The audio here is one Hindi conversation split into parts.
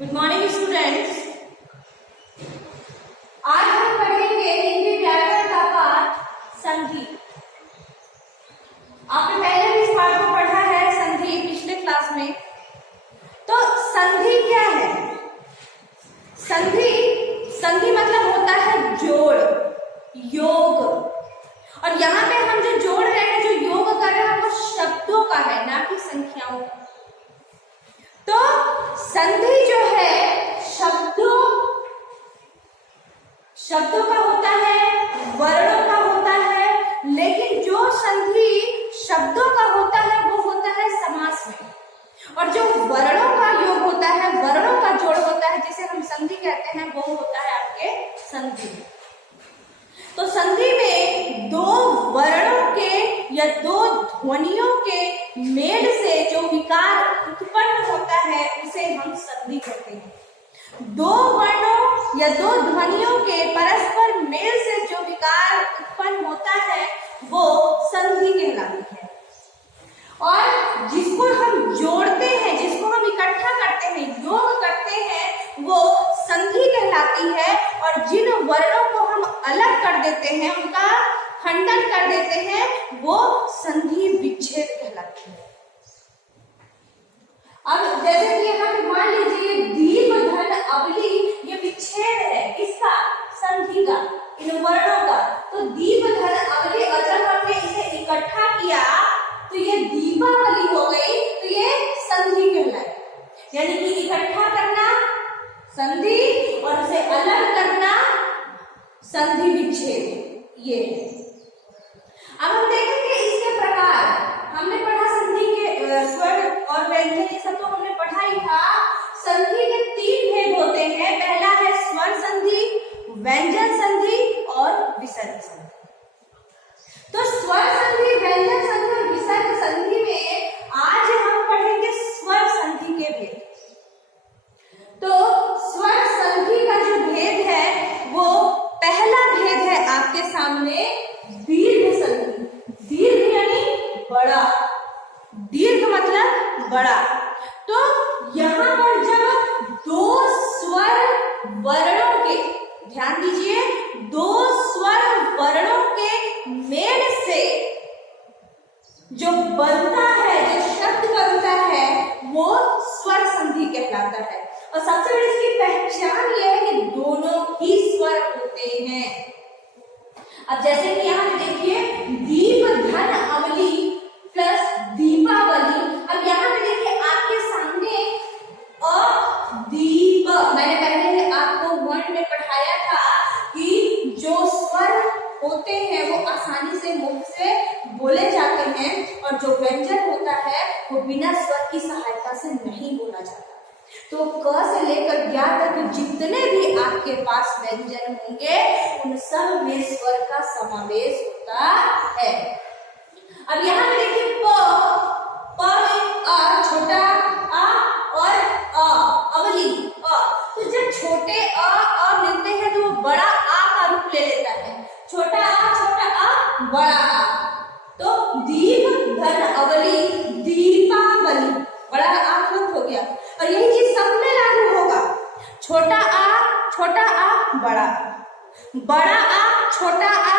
Good morning students. आज हम पढ़ेंगे हिंदी व्याकरण का पाठ संधि। आपने पहले भी इस पाठ को पढ़ा है संधि पिछले क्लास में। तो संधि क्या है? संधि मतलब होता है जोड़, योग। और यहाँ पे हम जो जोड़ रहे हैं, जो योग कर रहे हैं, वो शब्दों का है, ना कि संख्याओं का। तो संधि जो है शब्दों का होता है, वर्णों का होता है, लेकिन जो संधि शब्दों का होता है वो होता है समास में। और जो वर्णों का योग होता है, वर्णों का जोड़ होता है, जिसे हम संधि कहते हैं, वो होता है आपके संधि। तो संधि में दो वर्णों के या दो ध्वनियों के मेल से जो विकार उत्पन्न होता है उसे हम संधि कहते हैं। दो वर्णों या दो ध्वनियों के परस्पर मेल से जो विकार उत्पन्न होता है वो संधि कहलाती है। और जिसको हम जोड़ते हैं, जिसको हम इकट्ठा करते हैं, योग करते हैं, वो संधि कहलाती है। और जिन वर्णों को हम अलग कर देते हैं, उनका खंडन कर देते हैं, वो संधि विच्छेद कहलाती है। अब जैसे कि यहाँ पे मान लीजिए दीप धन अबली, ये विच्छेद है किसका? संधि का, इन वर्णों का। तो दीप धन अबली, और जब हमने इसे इकट्ठा किया तो ये दीपावली हो गई, तो ये संधि कहलाई। यानी कि इकट्ठा करना संधि और उसे अलग करना संधि विच्छेद। ये अब हम देखेंगे इसके प्रकार। हमने पढ़ा संधि के स्वर और व्यंजन, ये सब तो हमने पढ़ा ही था। संधि के तीन भेद होते हैं। पहला है स्वर संधि, व्यंजन संधि और विसर्ग संधि। तो स्वर संधि, व्यंजन संधि और विसर्ग संधि में आज हम पढ़ेंगे स्वर संधि के भेद। तो स्वर संधि का जो भेद है वो पहला भेद है आपके सामने दीर्घ संधि। दीर्घ यानी बड़ा, दीर्घ मतलब बड़ा। तो यहाँ पर जब दो स्वर वर्णों के, ध्यान दीजिए, दो स्वर वर्णों के मेल से जो बनता है, जो शब्द बनता है, वो स्वर संधि कहलाता है। और सबसे बड़ी इसकी पहचान यह है कि दोनों ही स्वर होते हैं। अब जैसे कि यहाँ पे देखिए दीप धन अवली प्लस दीपावली। अब यहाँ पे देखिए आपके सामने दीप, मैंने पहले आपको वर्ण में पढ़ाया था कि जो स्वर होते हैं वो आसानी से मुख से बोले जाते हैं, और जो व्यंजन होता है वो बिना स्वर की सहायता से नहीं बोला जाता। तो क से लेकर ज्ञ तक जितने भी आपके पास व्यंजन होंगे उन सब में स्वर का समावेश होता है। अब यहाँ पे देखिए प में अ, छोटा आ और अ, अवली अ। तो जब छोटे अ मिलते हैं तो वो बड़ा आ का रूप ले लेता है। छोटा आ, बड़ा आ। तो दीप धन अवली दीपावली, बड़ा आ हो गया। और यही चीज सब में लागू होगा। छोटा आ बड़ा आ, बड़ा आ छोटा आ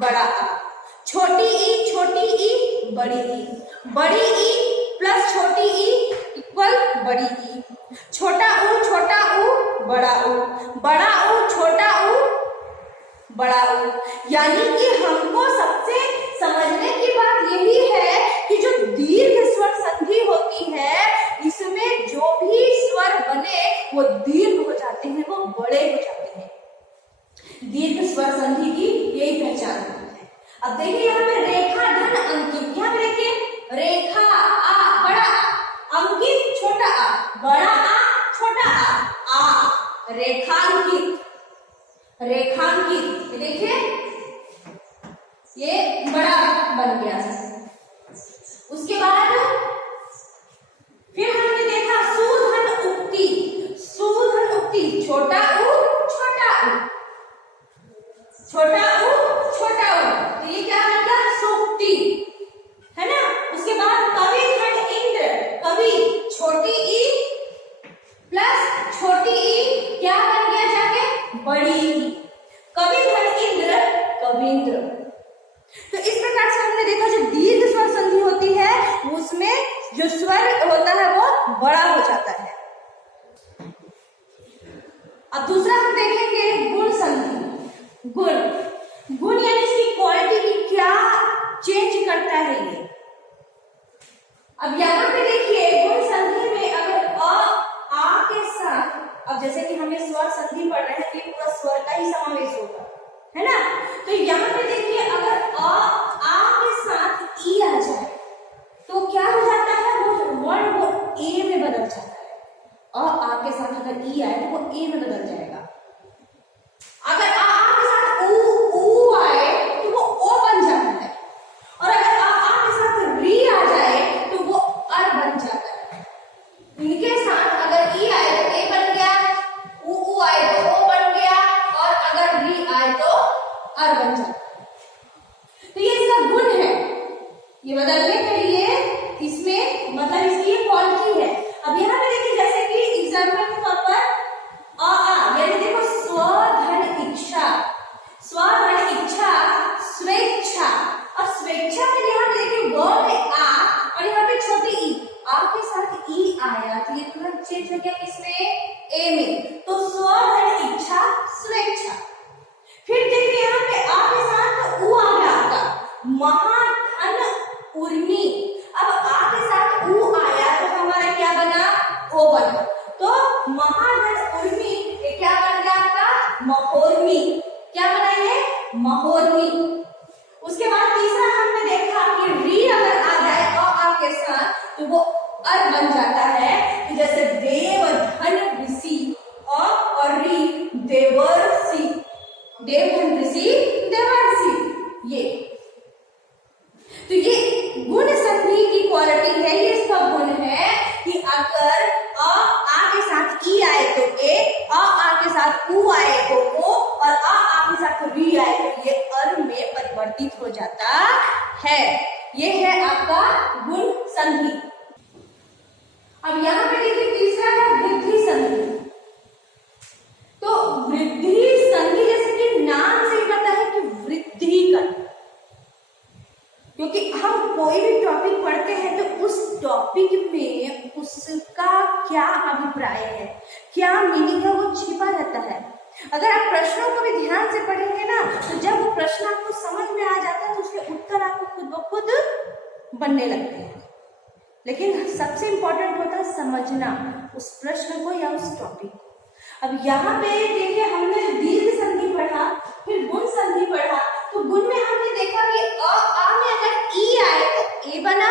बड़ा आ, छोटी ई बड़ी ई, बड़ी ई प्लस छोटी ई इक्वल बड़ी ई, छोटा ऊ बड़ा ऊ, बड़ा ऊ छोटा ऊ बड़ा ऊ। यानी कि हमको सबसे समझने की बात यही है कि जो दीर्घ स्वर संधि होती है, इसमें जो भी स्वर बने वो दीर्घ हो जाते हैं, वो बड़े हो जाते हैं। दीर्घ स्वर संधि की यही पहचान होती है। अब देखिए यहाँ पे रेखा धन अंकित, यहाँ पे देखिए रेखा आ बड़ा आ, अंकित छोटा आ, बड़ा आ छोटा आ रेखांकित, रेखांकित। देखिए ये बड़ा बन गया। उसके बाद फिर हमने देखा सुधन उक्ति, सुधन उक्ति छोटा ऊ छोटा ऊ, छोटा ऊ छोटा ऊ। तो ये क्या बन गया? सुक्ति, है ना। उसके बाद कवि खंड इंद्र, कवि छोटी ई प्लस छोटी ई क्या बन गया जाके बड़ी ई। कवि धन इंद्र कविंद्र। तो इस प्रकार से हमने देखा जो दीर्घ स्वर संधि होती है उसमें जो स्वर होता है वो बड़ा हो जाता है। अब दूसरा हम देखेंगे गुण संधि। गुण यानी इसकी क्वालिटी की क्या चेंज करता है ये। अब यहाँ पे देखिए गुण संधि में अगर आ के साथ, अब जैसे कि हमें स्वर संधि पढ़ रहे हैं तो ये पूरा स्वर का ही समावेश होगा, है ना। तो यहाँ पे देखिए अगर आ के साथ ई आ जाए तो क्या हो जाता है, वो वर्ड वो ए में बदल जाता है। आ के साथ अगर ई आए तो वो ए में बदल जाएगा। अगर आ के साथ ऊ आए तो वो ओ बन जाता है, और अगर आ के साथ री आ जाए तो वो अर बन जाता है। इनके साथ अगर ई आए तो ए बन गया, ऊ आए तो ओ बन गया, और अगर री आए तो अर बन जाता है। तो ये इसका गुण है, ये बदलने के लिए इसमें मतलब इसकी क्वालिटी है। अब यहाँ पे देखिए जैसे कि एग्जाम्पल के तौर पर यानी देखो स्वधन इच्छा, स्वधन इच्छा, स्वेच्छा। अब स्वेच्छा में यहाँ पे देखिए वर्ड में आ और यहाँ पे छोटी ई, आ के साथ ई आया तो ये तुरंत चेंज हो गया किसमें, ए में। तो स्वधन इच्छा स्वेच्छा। फिर देखिए यहाँ पे आ के साथ ऊ आ गया आपका महाधन उर्मी। अब आ के साथ ऊ आया तो हमारा क्या बना, ओ बना। तो महाधन उर्मी ये क्या बन गया आपका, महोर्मी। क्या बना ये, महोर्मी। उसके बाद तीसरा हमने देखा कि री अगर आ जाए आ के साथ तो वो अर बन जाता है। तो जैसे देव धन ऋषि और री देवर्षि, देव धन ऋषि देवर्षि। ये तो ये गुण संधि की क्वालिटी है, ये इसका गुण है कि अगर आ के साथ ई आए तो ए, आ के साथ ऊ आए तो ओ, और आ के साथ री आए तो ये अर में परिवर्तित हो जाता है। ये है आपका गुण संधि। अब यहाँ पे देखिए तीसरा है वृद्धि संधि। तो वृद्धि संधि जैसे कि नाम से ही पता है कि वृद्धि करना, क्योंकि हम कोई भी टॉपिक पढ़ते हैं तो उस टॉपिक में उसका क्या अभिप्राय है, क्या मीनिंग है, वो छिपा रहता है। अगर आप प्रश्नों को भी ध्यान से पढ़ेंगे ना तो जब वो प्रश्न आपको समझ में आ जाता है तो उसके उत्तर आपको खुद ब खुद बनने लगते हैं। लेकिन सबसे इंपॉर्टेंट होता है समझना उस प्रश्न को या उस टॉपिक को। अब यहाँ पे देखिए हमने दीर्घ संधि पढ़ा, फिर गुण संधि पढ़ा। तो गुण में हमने देखा कि आ में अगर ई आए तो ए बना,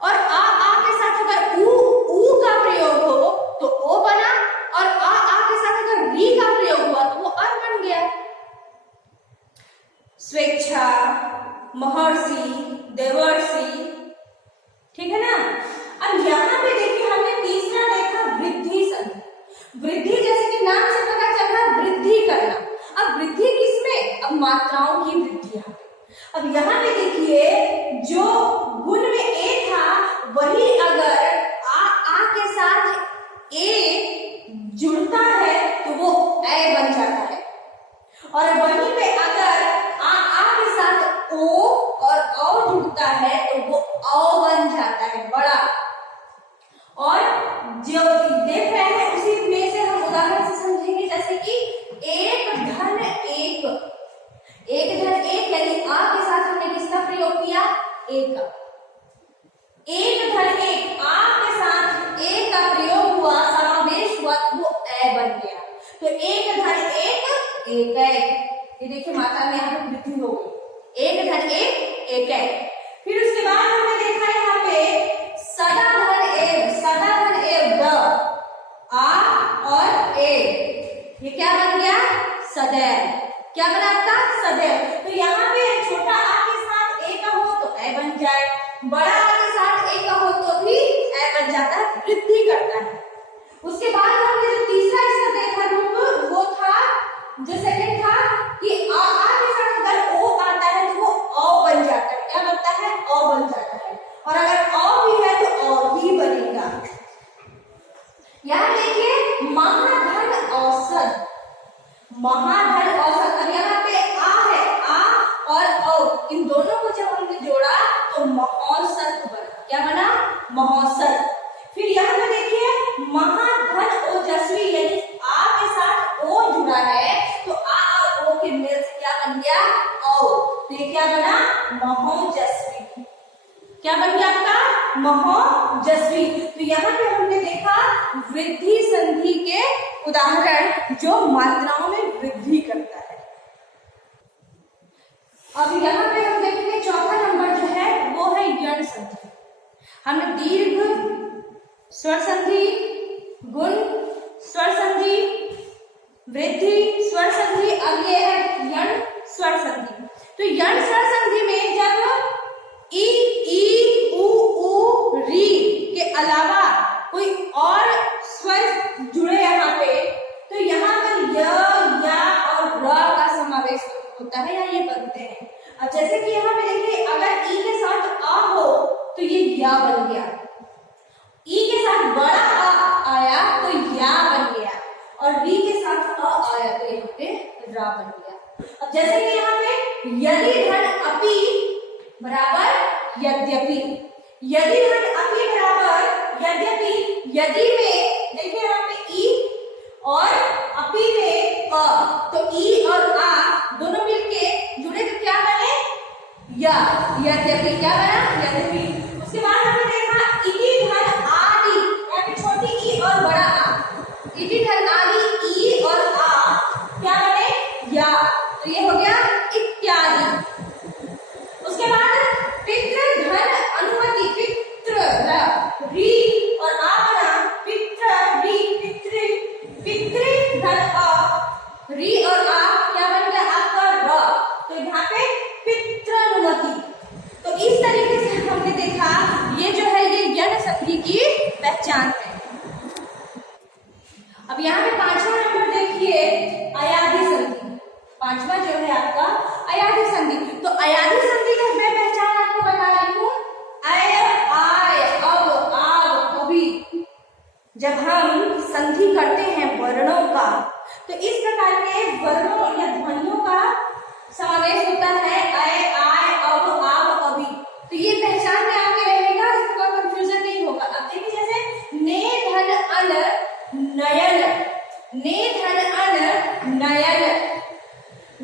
और आ के साथ अगर ऊ का प्रयोग हो तो ओ बना, और आ के साथ अगर री का प्रयोग हुआ तो वो अर बन गया। स्वेच्छा, महर्षि, देवर्षि, ठीक है ना। अब यहाँ पे देखिए हमने तीसरा देखा वृद्धि संधि। वृद्धि जैसे कि नाम से पता चल रहा है वृद्धि करना। अब वृद्धि किसमें, अब मात्राओं की वृद्धि यहाँ पे। अब यहाँ पे देखिए जो गुण में ए था वही अगर आ के साथ ए जुड़ता है तो वो ए बन जाता है, और वहीं पे अगर आ के साथ ओ और औ जुड़ता है तो वो औ बन जाता है, बड़ा। और जो देख रहे हैं उसी में से हम उदाहरण से समझेंगे, जैसे कि एक धन एक, एक धन एक यानी आ के साथ हमने किसका प्रयोग किया, एक का। एक धन एक, आ के साथ एक का प्रयोग हुआ, समावेश हुआ तो वो ए बन गया। तो एक धन एक, एक एक। ये देखिए मात्रा में यहाँ पे वृद्धि हो गई, एक धन एक, एक एक। फिर उसके बाद हमने देखा यहाँ पे सदा धन एव, सदा धन एव द, आ और ए, ये क्या बन गया, सदैव। क्या बना आपका, सदैव। तो यहाँ पे छोटा आ के साथ ए का हो तो ए बन जाए, बड़ा आ के साथ ए का हो तो भी ए बन जाता है, वृद्धि करता है। उसके बाद हमने जो तीसरा इसका देखा रूप वो था, जो सेकंड था कि आ के साथ अगर ओ आता है तो वो औ बन जाता है। क्या बनता है, औ बन जाता है। और अगर औ भी है तो औ ही बनेगा। यहाँ देखिए महाधन औसत, महाधन औसत। अब यहाँ पे आ है, आ और औ, इन दोनों को जब हमने जोड़ा तो महोत्सव बना। क्या बना? महोत्सव। फिर यहाँ पे देखिए महाधन ओजस्वी, यानी आ के साथ ओ जुड़ा है तो आ और ओ के मेल से क्या बन गया? औ। तो ये क्या बना? महोजस्वी। क्या बन गया आपका? महोजस्वी। तो यहाँ पे हमने देखा वृद्धि संधि के उदाहरण जो मात्राओं में वृद्धि करता है। अब यहाँ पे हम देखेंगे चौथा नंबर जो है वो है यण संधि। हमने दीर्घ स्वर संधि, गुण स्वर संधि, वृद्धि स्वर संधि, अब ये है यण स्वर संधि। तो यण स्वर संधि में जब ई, ई, उ, री के अलावा कोई और स्वर जुड़े यहाँ पे, तो यहाँ पर य, या और र का समावेश होता है या ये बनते हैं। अब जैसे कि यहाँ पे देखिए अगर ई के साथ आ हो तो ये या बन गया, ई के साथ बड़ा आ आया तो या बन गया, और री के साथ अ आया तो यहाँ पे रा बन गया। अब जैसे कि यहाँ पे यदि धन अपि बराबर यद्यपि, यदि धन अपि बराबर यद्यपि, यदि में देखिए यहाँ पे ई और अपि में अ, तो ई और आ दोनों मिलके जुड़े तो क्या बने? या, यद्यपि। क्या बना? यद्यपि। उसके बाद हमने देखा इति धन आदि, यहाँ पे छोटी ई और बड़ा आ, इति धन आदि ई और आ क्या बने? या। तो ये हो गया इत्यादि। उसके बाद पितृ धन अनुमति, पितृ री और आ बना पितृ री, पितृ, पितृ धन अ, री और आ क्या बन गया? आपका र। तो यहाँ पे पितृनुमति। तो इस तरीके से हमने देखा ये जो है ये यण संधि की पहचान है। अब यहाँ पे पांचवा नंबर देखिए अयाधि संधि। पांचवा जो है आपका अयाधि संधि। तो अयाधि संधि का मैं पहचान आपको बता रही हूँ। अय, आय, अब, आव, अभी। जब हम संधि करते हैं वर्णों का तो इस प्रकार के वर्णों या ध्वनियों का समावेश होता है अय, आय, अब, आव, अभी। तो ये पहचान में आपके रहेगा, इसका कंफ्यूजन नहीं होगा। अब देखिए जैसे ने धन अन नयन, ने धन अन नयन,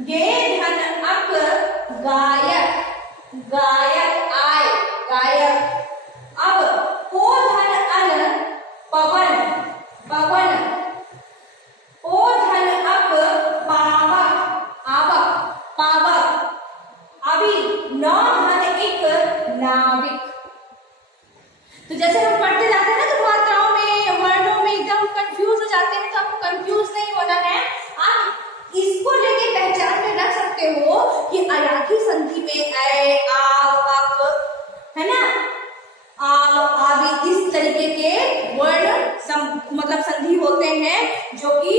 गे धन अक गायक, गायक आय, गायक। अब को धन अन पवन, पवन, ओ धन अक पावक, आवक, पावक। अभी नौ धन इक नाविक। तो जैसे हम पढ़ते जाते हैं ना तो मात्राओं में वर्णों में एकदम कंफ्यूज हो जाते हैं, तो आपको कंफ्यूज नहीं होना है। आप इसको लेके पहचान में रख सकते हो कि अयाधि संधि में अय, आव, अक, है ना, आव, आदि इस तरीके के वर्ण मतलब संधि होते हैं जो कि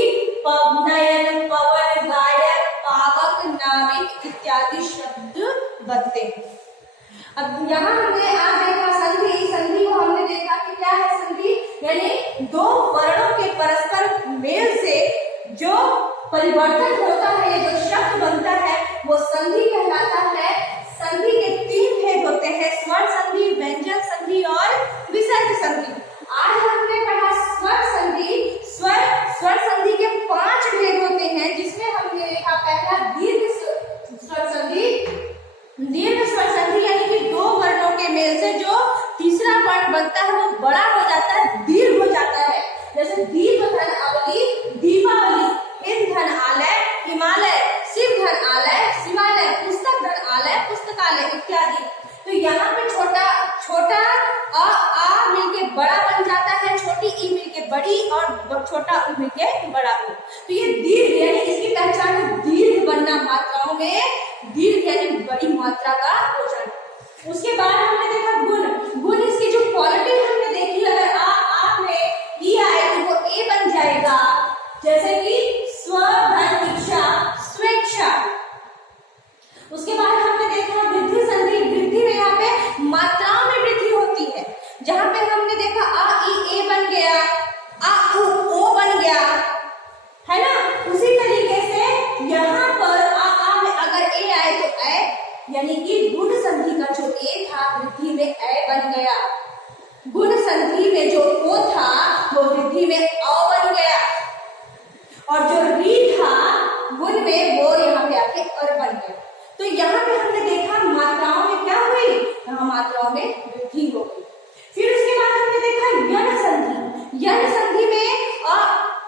नयन, पवन, गायक, पावक, नाविक इत्यादि शब्द बनते हैं। अब यहाँ हमने आज देखा संधि। संधि को हमने देखा कि क्या है संधि, यानी दो वर्णों के परस्पर मेल से जो परिवर्तन होता है, जो शब्द बनता है वो संधि कहलाता है। संधि के तीन भेद होते हैं, स्वर संधि, व्यंजन संधि और विसर्ग संधि। आज हमने पढ़ा स्वर संधि। स्वर संधि के 5 भेद होते हैं, जिसमें हमने देखा पहला दीर्घ स्वर संधि। दीर्घ स्वर संधि यानी कि दो वर्णों के मेल से जो तीसरा वर्ण बनता है वो बड़ा हो जाता है, दीर्घ हो जाता है। जैसे दीर्घ धन अवली, दीपावली, हिंद धन आलय, हिमालय, शिव धन आलय, शिवालय, पुस्तक धन आलय, पुस्तकालय इत्यादि। तो यहाँ पे छोटा छोटा आ मिलके बड़ा बन जाता है, छोटी ई मिलके बड़ी और छोटा उ मिलके बड़ा उ। तो ये दीर्घ यानी इसकी पहचान है दीर्घ बनना, मात्राओं में दीर्घ यानी बड़ी मात्रा का हो जाना। उसके बाद हमने देखा गुण। गुण इसकी जो क्वालिटी हमने देखी, अगर आ में ई आए तो वो ए बन जाएगा, जैसे कि स्व, धन, इच्छा, स्वेच्छा। उसके बाद हमने देखा वृद्धि संधि। वृद्धि में यहाँ पे मात्राओं में वृद्धि होती है, जहां पे हमने देखा आ ई ए बन गया, आ उ ओ बन अ बन गया, और जो री था गुण में वो यहाँ पे आके अर बन गया। तो यहाँ पे हमने देखा मात्राओं में क्या हुई, यहाँ मात्राओं में वृद्धि हो गई। फिर उसके बाद हमने देखा यन संधि। यन संधि में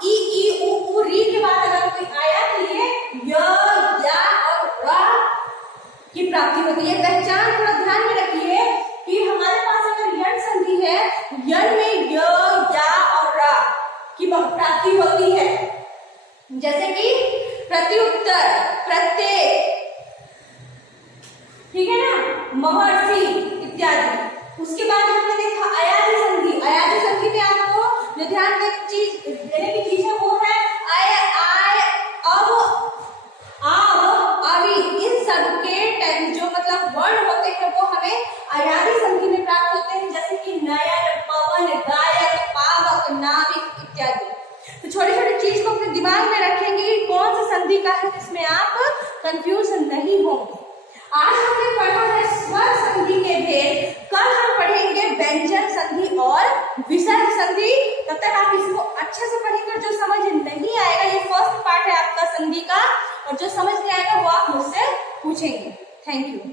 इ ई उ ऊ री के बाद अगर कोई आया तो ये य या और र की प्राप्ति होती है। पहचान थोड़ा ध्यान में रखिए कि हमारे पास अगर यन संधि है, यन में य या और र की प्राप्ति होती है, जैसे कि प्रत्युत्तर, प्रत्येक, ठीक है ना, महर्षि इत्यादि। उसके बाद हमने देखा अयादी संधि। अयादी संधि में आपको जो ध्यान देने की चीज है वो है आय, आय, अब, आव, अवि, इन सब के जो मतलब वर्ण होते हैं वो हमें अयादी संधि में प्राप्त होते हैं, जैसे कि नयन, पवन, गायक, पावक, नाविक इत्यादि। तो छोटी छोटी चीज को अपने दिमाग में रखेंगे कि कौन सा संधि का है, जिसमें आप कंफ्यूज नहीं होंगे। आज हमने पढ़ा है स्वर संधि के भेद, कल हम पढ़ेंगे व्यंजन संधि और विसर्ग संधि। तब तक आप इसको अच्छे से पढ़ेंगे, जो समझ नहीं आएगा, ये फर्स्ट पार्ट है आपका संधि का, और जो समझ नहीं आएगा वो आप मुझसे पूछेंगे। Thank you.